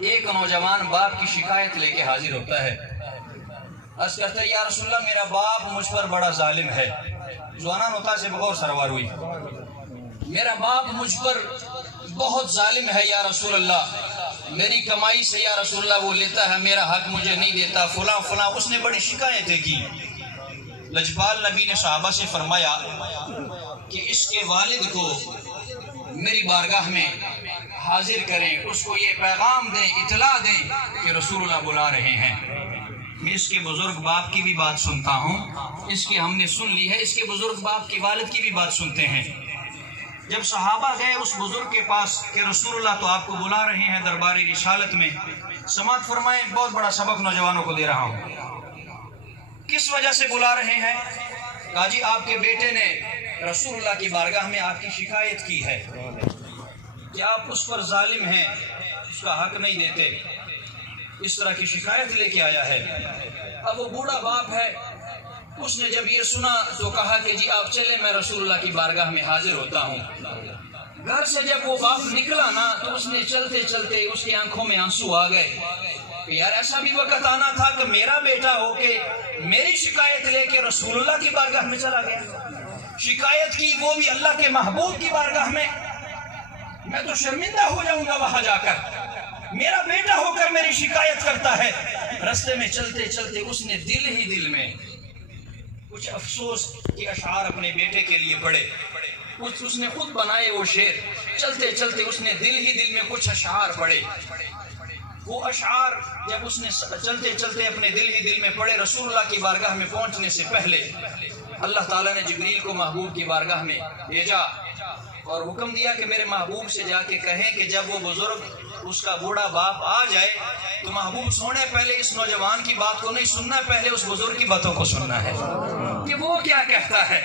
ایک نوجوان باپ کی شکایت لے کے حاضر ہوتا ہے، عرض کرتا ہے یا رسول اللہ میرا باپ مجھ پر بڑا ظالم ہے. جوانان ہوتا سے بغور سروار ہوئی، میرا باپ مجھ پر بہت ظالم ہے یا رسول اللہ، میری کمائی سے یا رسول اللہ وہ لیتا ہے، میرا حق مجھے نہیں دیتا، فلاں فلاں. اس نے بڑی شکایتیں کی. لجپال نبی نے صحابہ سے فرمایا کہ اس کے والد کو میری بارگاہ میں حاضر کریں، اس کو یہ پیغام دیں، اطلاع دیں کہ رسول اللہ بلا رہے ہیں. میں اس کے بزرگ باپ کی بھی بات سنتا ہوں، اس کی ہم نے سن لی ہے، اس کے بزرگ باپ کی والد کی بھی بات سنتے ہیں. جب صحابہ گئے اس بزرگ کے پاس کہ رسول اللہ تو آپ کو بلا رہے ہیں دربار رسالت میں، سماعت فرمائیں، بہت بڑا سبق نوجوانوں کو دے رہا ہوں. کس وجہ سے بلا رہے ہیں؟ کہا جی آپ کے بیٹے نے رسول اللہ کی بارگاہ میں آپ کی شکایت کی ہے کہ آپ اس پر ظالم ہیں، اس کا حق نہیں دیتے، اس طرح کی شکایت لے کے آیا ہے. اب وہ بوڑھا باپ ہے، اس نے جب یہ سنا تو کہا کہ جی آپ چلیں، میں رسول اللہ کی بارگاہ میں حاضر ہوتا ہوں. گھر سے جب وہ باپ نکلا نا تو اس نے چلتے چلتے اس کی آنکھوں میں آنسو آ گئے کہ یار ایسا بھی وقت آنا تھا کہ میرا بیٹا ہو کے میری شکایت لے کے رسول اللہ کی بارگاہ میں چلا گیا، شکایت کی وہ بھی اللہ کے محبوب کی بارگاہ میں. میں تو شرمندہ ہو جاؤں گا وہاں جا کر، میرا بیٹا ہو کر میری شکایت کرتا ہے. رستے میں چلتے چلتے اس نے دل ہی دل میں کچھ افسوس کے اشعار اپنے بیٹے کے لیے پڑھے. اس نے خود بنائے وہ شعر. چلتے چلتے اس نے دل ہی دل میں کچھ اشعار پڑھے. وہ اشعار جب اس نے چلتے چلتے اپنے دل ہی دل میں پڑھے، رسول اللہ کی بارگاہ میں پہنچنے سے پہلے اللہ تعالیٰ نے جبریل کو محبوب کی بارگاہ میں بھیجا اور حکم دیا کہ میرے محبوب سے جا کے کہیں کہ جب وہ بزرگ اس کا بوڑھا باپ آ جائے تو محبوب سونے پہلے اس نوجوان کی بات کو نہیں سننا، پہلے اس بزرگ کی باتوں کو سننا ہے کہ وہ کیا کہتا ہے.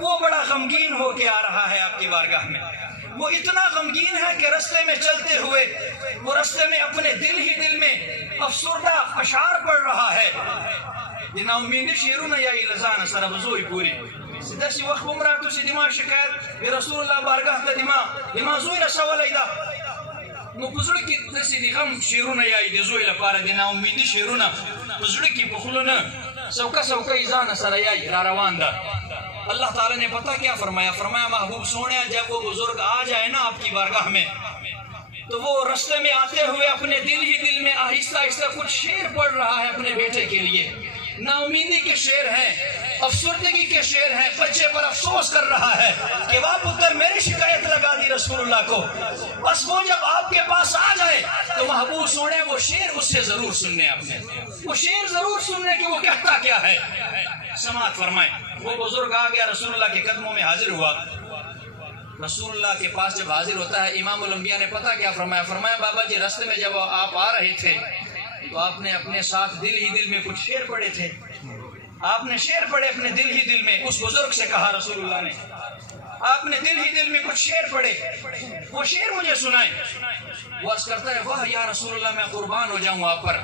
وہ بڑا غمگین ہو کے آ رہا ہے آپ کی بارگاہ میں. وہ اتنا غمگین ہے کہ رستے میں چلتے ہوئے وہ رستے میں اپنے دل ہی دل میں افسردہ اشعار پڑھ رہا ہے. جنا امید شیرون یا لسان سر بزوئی پوری دسی وقت عمرہ تو سے دماغ شکایت رسول اللہ بارگاہ تا دماغ زوئی رسول ایدا نو پزړه کې داسې د غم شعرونه یایي د زوی لپاره د ناامیدي شعرونه په زړه کې په خوله نه سوکه سوکه یې ځان سره یایي را روان ده. اللہ تعالیٰ نے پتہ کیا فرمایا؟ فرمایا محبوب سونے جب وہ بزرگ آ جائے نا آپ کی بارگاہ میں تو وہ رستے میں آتے ہوئے اپنے دل ہی دل میں آہستہ آہستہ کچھ شعر پڑھ رہا ہے اپنے بیٹے کے لیے. نا امیدی کے شعر ہیں، افسردگی کے شعر ہیں، بچے پر افسوس کر رہا ہے کہ واہ پتر میری شکایت لگا دی رسول اللہ کو. بس وہ جب آپ کے پاس آ جائے تو محبوب سونے وہ شعر اس سے ضرور سننے، آپ نے وہ شعر ضرور سننے کہ وہ کہتا کیا ہے. سماعت فرمائیں. وہ بزرگ آ گیا، رسول اللہ کے قدموں میں حاضر ہوا. رسول اللہ کے پاس جب حاضر ہوتا ہے امام الانبیاء نے پتہ کیا فرمایا؟ فرمایا بابا جی راستے میں جب آپ آ رہے تھے تو آپ نے اپنے ساتھ دل ہی دل میں کچھ شعر پڑھے تھے. آپ نے شعر پڑھے اپنے دل ہی دل میں. اس بزرگ سے کہا رسول اللہ نے آپ نے دل ہی دل میں کچھ شعر پڑھے، وہ شعر مجھے سنائیں. وہ عرض کرتا ہے واہ یا رسول اللہ میں قربان ہو جاؤں آپ پر،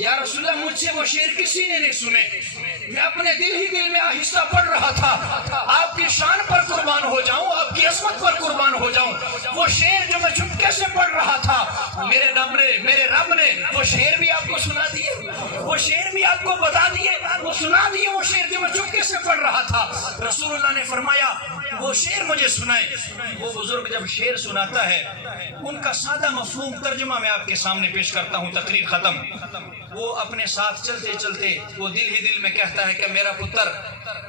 یا رسول اللہ مجھ سے وہ شعر کسی نے نہیں سنے، میں اپنے دل ہی دل میں آہستہ پڑھ رہا تھا. آپ کی شان پر قربان ہو جاؤں، آپ کی عظمت پر قربان ہو جاؤں. وہ شعر جو میں چپکے سے پڑھ رہا تھا میرے رب نے وہ شعر بھی آپ کو سنا دیے، وہ شعر بھی آپ کو بتا دیے، وہ سنا دیے وہ شعر جو میں چپکے سے پڑھ رہا تھا. رسول اللہ نے فرمایا وہ شعر مجھے سنائے. وہ بزرگ جب شعر سناتا ہے ان کا سادہ مفہوم ترجمہ میں آپ کے سامنے پیش کرتا ہوں، تقریر ختم. وہ اپنے ساتھ چلتے چلتے وہ دل ہی دل میں کہتا ہے کہ میرا پتر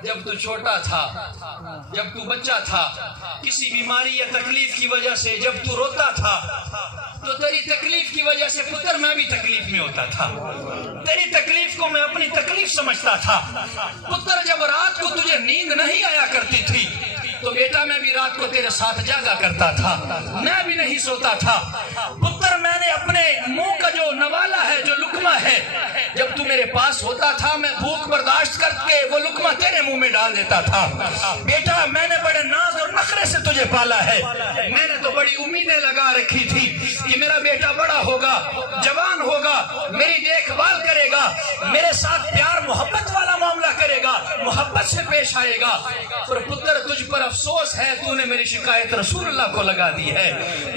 جب تو چھوٹا تھا، جب تو بچہ تھا، کسی بیماری یا تکلیف کی وجہ سے جب تو روتا تھا تو تیری تکلیف کی وجہ سے پتر میں بھی تکلیف میں ہوتا تھا. تیری تکلیف کو میں اپنی تکلیف سمجھتا تھا. پتر جب رات کو تجھے نیند نہیں آیا کرتی تھی تو بیٹا میں بھی رات کو تیرے ساتھ جاگا کرتا تھا، میں بھی نہیں سوتا تھا. پتر میں نے اپنے منہ کا جو نوالا ہے، جو لقمہ ہے، جب تو میرے پاس ہوتا تھا میں بھوک برداشت کر کے وہ لقمہ تیرے منہ میں ڈال دیتا تھا. بیٹا میں نے بڑے ناز اور نخرے سے تجھے پالا ہے. میں نے تو بڑی امیدیں لگا رکھی تھی کہ میرا بیٹا بڑا ہوگا، جوان ہوگا، میری دیکھ بھال کرے گا، میرے ساتھ پیار محبت والا معاملہ کرے گا، محبت سے پیش آئے گا. اور پتر تجھ پر افسوس ہے، تو نے میری شکایت رسول اللہ کو لگا دی ہے.